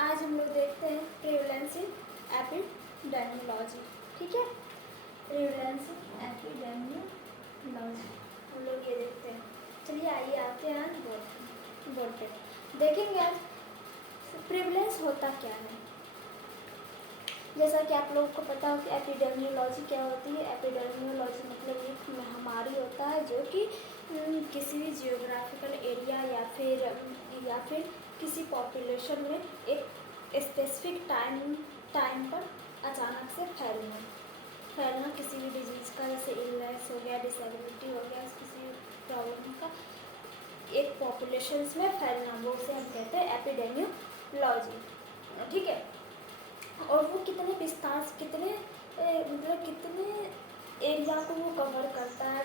आज हम लोग देखते हैं प्रिवलेंस इन एपिडेमियोलॉजी। ठीक है, प्रिवलेंस इन एपिडेमियोलॉजी हम लोग ये देखते हैं। चलिए आइए आते हैं आज बोर्ड पे देखेंगे आज प्रिवलेंस होता क्या है। जैसा कि आप लोगों को पता हो कि एपिडेमियोलॉजी क्या होती है। एपिडेमियोलॉजी मतलब एक महामारी होता है जो कि किसी भी जियोग्राफिकल एरिया या फिर किसी पॉपुलेशन में एक स्पेसिफिक टाइम पर अचानक से फैलना किसी भी डिजीज़ का, जैसे इलनेस हो गया, डिसेबिलिटी हो गया, किसी प्रॉब्लम का एक पॉपुलेशंस में फैलना, वो उसे हम कहते हैं एपिडेमियोलॉजी। ठीक है, और वो कितने विस्तार से कितने एरिया को वो कवर करता है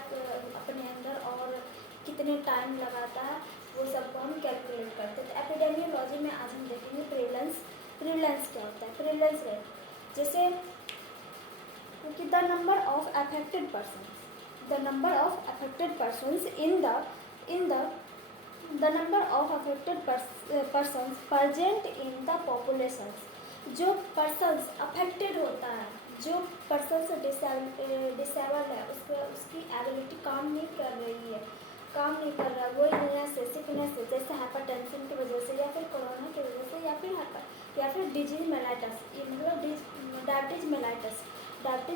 अपने अंदर और कितने टाइम लगाता है, वो सबको हम कैलकुलेट करते हैं। तो एपिडेमियोलॉजी में आज हम देखेंगे प्रिवलेंस क्या होता है। प्रिवलेंस रेट जैसे कि the number of affected persons the number of affected persons present in the populations। जो पर्सन्स अफेक्टेड होता है, जो पर्सन से डिसेबल है, उसकी एबिलिटी काम नहीं कर रहा, वो इलनेस से, सिकनेस से, जैसे हाइपरटेंशन की वजह से या फिर कोरोना की वजह से या फिर डिजीज मेलाइटस, मतलब डायबिटीज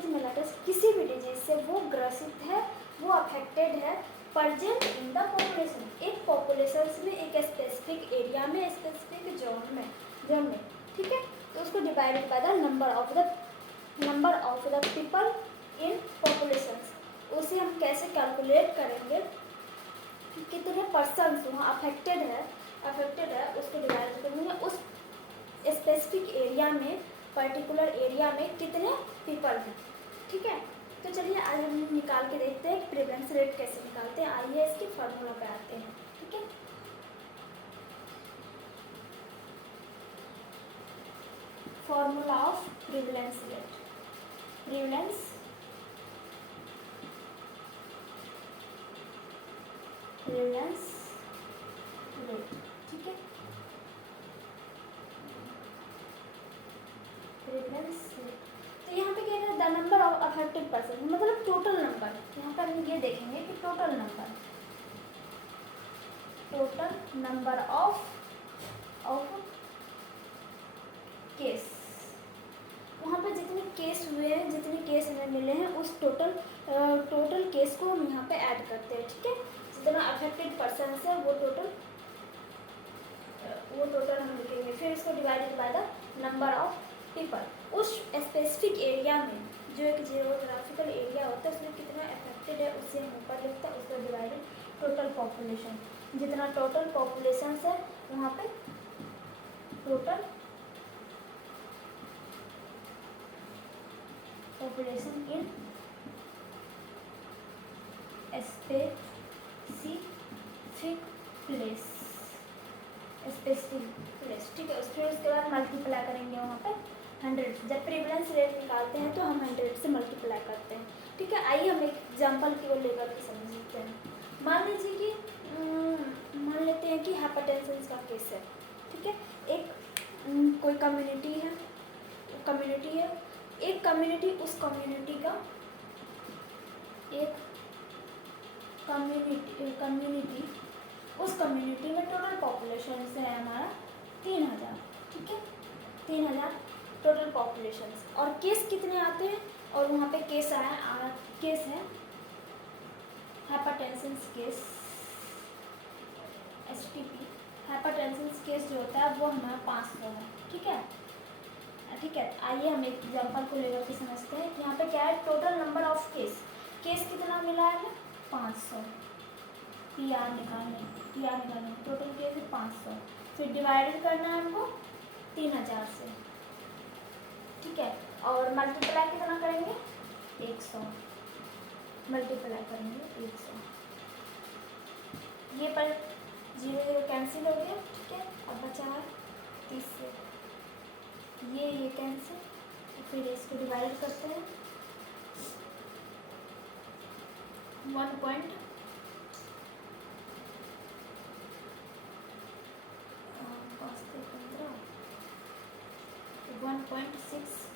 मेलाइटस किसी भी डिजीज से वो ग्रसित है, वो अफेक्टेड है, प्रेजेंट इन द पॉपुलेशन, एक पॉपुलेशन में, एक स्पेसिफिक एरिया में, स्पेसिफिक जोन में। ठीक है, तो उसको divided by the number of the people in populations. उसे हम कैसे कैलकुलेट करेंगे कि कितने पर्सन्स वहाँ अफेक्टेड है, उसको डिवाइड करेंगे उस स्पेसिफिक एरिया में, पर्टिकुलर एरिया में कितने पीपल हैं। ठीक है, तो चलिए आज हम निकाल के देखते हैं प्रिवलेंस रेट कैसे निकालते हैं। आइए इसकी फार्मूला पे आते हैं। ठीक है, formula of prevalence rate. Prevalence rate. ठीक है, प्रिवलेंस रेट। तो यहाँ पे क्या है, the number of affected person, मतलब टोटल नंबर। यहाँ पर हम ये देखेंगे कि टोटल नंबर ऑफ केस, वहाँ पे जितने केस हुए हैं, जितने केस हमें मिले हैं, उस टोटल केस को हम यहाँ पे ऐड करते हैं। ठीक है, जितना अफेक्टेड पर्सन है वो टोटल हम लिखेंगे, फिर इसको divided by the number of people. उस स्पेसिफिक एरिया में, जो एक जियोग्राफिकल एरिया होता है, उसमें कितना अफेक्टेड है उसे हम ऊपर लिखते हैं, उसको डिवाइडेड टोटल पॉपुलेशन, जितना टोटल पॉपुलेशन है वहाँ पे total population in specific place. ठीक है, फिर उसके बाद मल्टीप्लाई करेंगे वहाँ पे 100। जब प्रिवलेंस रेट निकालते हैं तो हम 100 से मल्टीप्लाई करते हैं। ठीक है, आइए हम एक एग्जाम्पल की ओर लेकर के समझते हैं। मान लीजिए कि मान लेते हैं कि हाइपरटेंशन का केस है। ठीक है, एक कोई कम्युनिटी है, एक कम्युनिटी, उस कम्युनिटी का उस कम्युनिटी में टोटल पॉपुलेशन से है हमारा 3000। ठीक है, 3000 टोटल पॉपुलेशन, और केस कितने आते हैं, और वहाँ पे केस है hypertension case, STP। Hypertension case जो होता है वो हमारा 500 है। ठीक है, आइए हम एक एग्जाम्पल को लेकर के समझते हैं। यहाँ पे क्या है, टोटल नंबर ऑफ केस कितना मिला है हमें, 500। PR निकालने टोटल केस है 500, फिर डिवाइडेड करना है हमको 3000 से। ठीक है, और मल्टीप्लाई कितना करेंगे, 100, मल्टीप्लाई करेंगे 100। ये पर 0 कैंसिल हो गया। ठीक है, अब बचा है 30 से ये कैंसिल, फिर इसको डिवाइड करते हैं 1.15 15 1.6